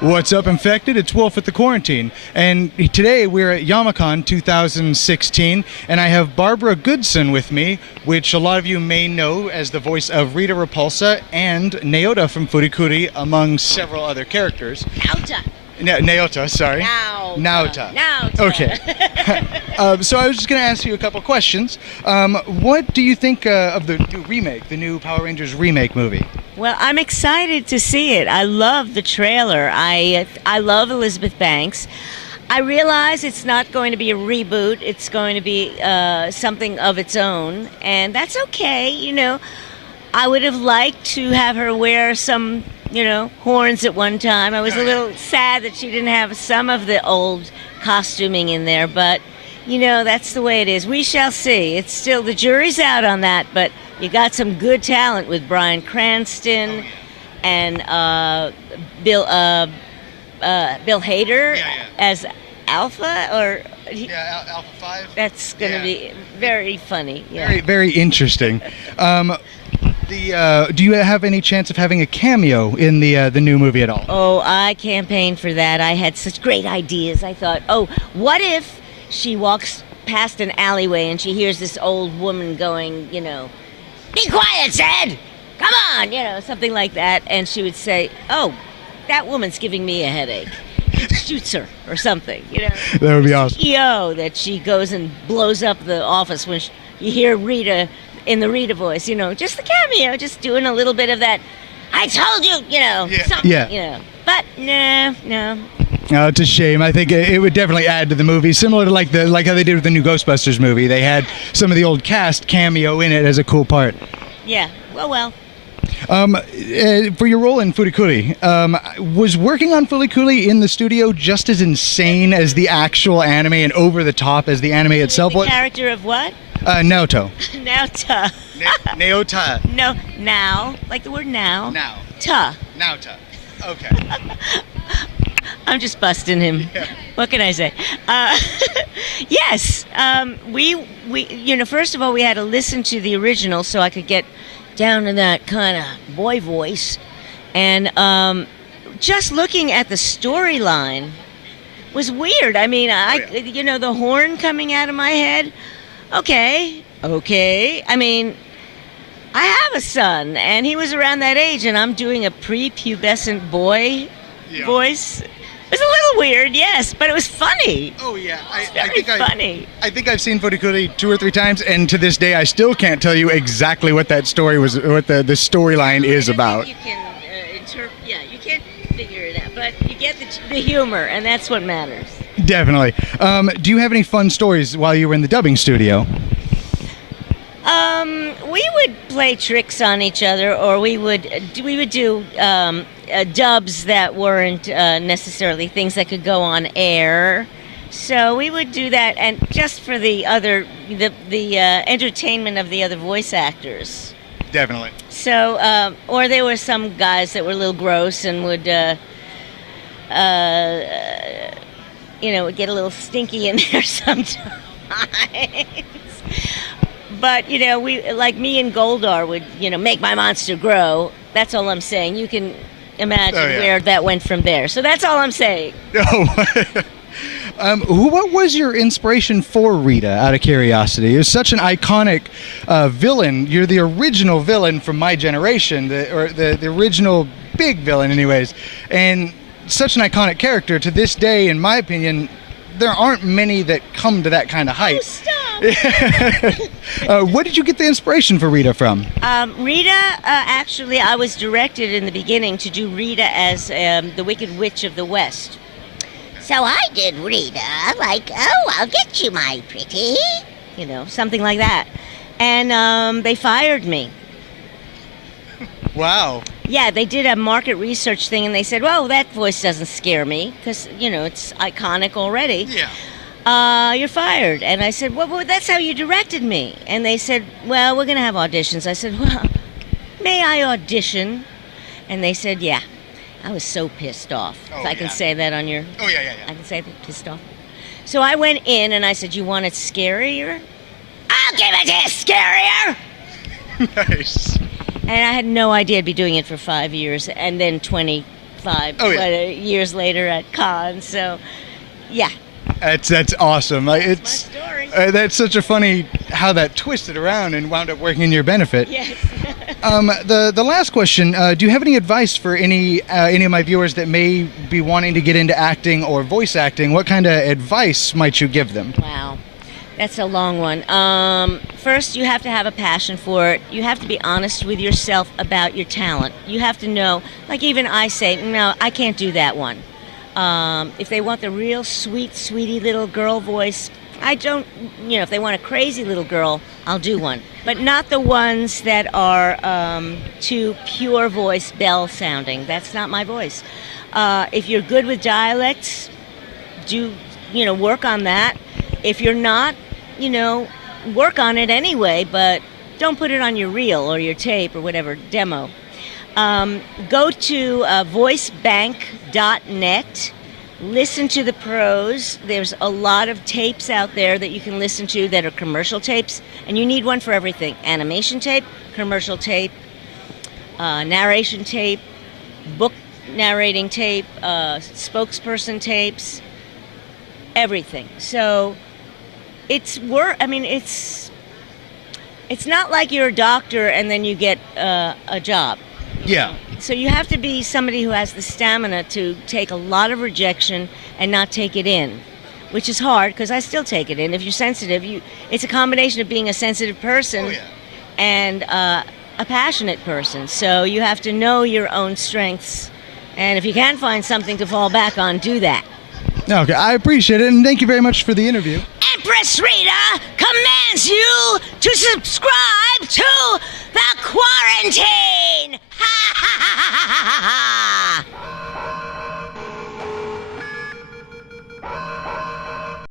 What's up, Infected? It's Wolf at the Quarantine. And today we're at Yama-Con 2016, and I have Barbara Goodson with me, which a lot of you may know as the voice of Rita Repulsa and Naota from Coody, among several other characters. Naota, sorry. Naota. Okay. So I was just going to ask you a couple questions. What do you think of the new remake, the new Power Rangers remake movie? Well, I'm excited to see it. I love the trailer. I love Elizabeth Banks. I realize it's not going to be a reboot. It's going to be something of its own, and that's okay. You know, I would have liked to have her wear some, horns at one time. I was a little sad that she didn't have some of the old costuming in there, but, that's the way it is. We shall see. It's still, the jury's out on that, but you got some good talent with Bryan Cranston and Bill Hader as Alpha, or Alpha 5. That's going to be very funny. Yeah. Very, very interesting. Do you have any chance of having a cameo in the new movie at all? Oh, I campaigned for that. I had such great ideas. I thought, what if she walks past an alleyway and she hears this old woman going, "Be quiet, Sid! Come on!" Something like that. And she would say, "Oh, that woman's giving me a headache." Shoots her or something, That would be awesome. CEO that she goes and blows up the office when you hear Rita in the Rita voice, just the cameo, just doing a little bit of that. I told you, something, But no. It's a shame. I think it would definitely add to the movie, similar to like how they did with the new Ghostbusters movie. They had some of the old cast cameo in it as a cool part. Yeah. Well. For your role in Coody, was working on Coody in the studio just as insane as the actual anime and over the top as the anime itself was? The character of what? Naoto. Naota. Naota. No, now. Like the word now. Now. Ta. Naota. Okay. I'm just busting him. Yeah. What can I say? Yes. We first of all, we had to listen to the original so I could get down to that kind of boy voice. And just looking at the storyline was weird. I mean, the horn coming out of my head. Okay. I mean, I have a son, and he was around that age, and I'm doing a prepubescent boy voice. It was a little weird, yes, but it was funny. Oh, yeah. It was very funny. I think I've seen Coody 2 or 3 times, and to this day, I still can't tell you exactly what that story was, what the storyline is about. You can you can't figure it out, but you get the humor, and that's what matters. Definitely. Do you have any fun stories while you were in the dubbing studio? We would play tricks on each other, or we would do dubs that weren't necessarily things that could go on air. So we would do that, and just for the entertainment of the other voice actors. Definitely. So, or there were some guys that were a little gross and would get a little stinky in there sometimes. But, we, like me and Goldar would, make my monster grow. That's all I'm saying. You can imagine where that went from there. So that's all I'm saying. What was your inspiration for Rita, out of curiosity? You're such an iconic villain. You're the original villain from my generation, the original big villain anyways. And such an iconic character. To this day, in my opinion, there aren't many that come to that kind of height. Oh, stop! What did you get the inspiration for Rita from? Rita, actually, I was directed in the beginning to do Rita as the Wicked Witch of the West. So I did Rita, like, "Oh, I'll get you, my pretty," something like that. And they fired me. Wow. Yeah, they did a market research thing, and they said, "Well, that voice doesn't scare me because, it's iconic already. Yeah. You're fired." And I said, well, that's how you directed me. And they said, "Well, we're going to have auditions." I said, "Well, may I audition?" And they said, "Yeah." I was so pissed off. Oh, if I can say that on your... Oh, yeah. I can say that, pissed off. So I went in and I said, "You want it scarier?" "I'll give it to you scarier!" Nice. And I had no idea I'd be doing it for 5 years and then 20 25 Oh, yeah. years later at Con. So, yeah. That's awesome. That's my story. That's such a funny how that twisted around and wound up working in your benefit. Yes. The last question: do you have any advice for any of my viewers that may be wanting to get into acting or voice acting? What kind of advice might you give them? Wow. That's a long one. First, you have to have a passion for it. You have to be honest with yourself about your talent. You have to know, like even I say, no, I can't do that one. If they want the real sweetie little girl voice, I don't, if they want a crazy little girl, I'll do one. But not the ones that are too pure voice, bell sounding. That's not my voice. If you're good with dialects, work on that. If you're not, work on it anyway, but don't put it on your reel or your tape or whatever, demo. Go to voicebank.net. Listen to the pros. There's a lot of tapes out there that you can listen to that are commercial tapes, and you need one for everything. Animation tape, commercial tape, narration tape, book narrating tape, spokesperson tapes, everything. So it's not like you're a doctor and then you get a job. Yeah. So you have to be somebody who has the stamina to take a lot of rejection and not take it in, which is hard because I still take it in. If you're sensitive, it's a combination of being a sensitive person and a passionate person. So you have to know your own strengths, and if you can find something to fall back on, do that. Okay, I appreciate it, and thank you very much for the interview. Empress Rita commands you to subscribe to The Quarantine!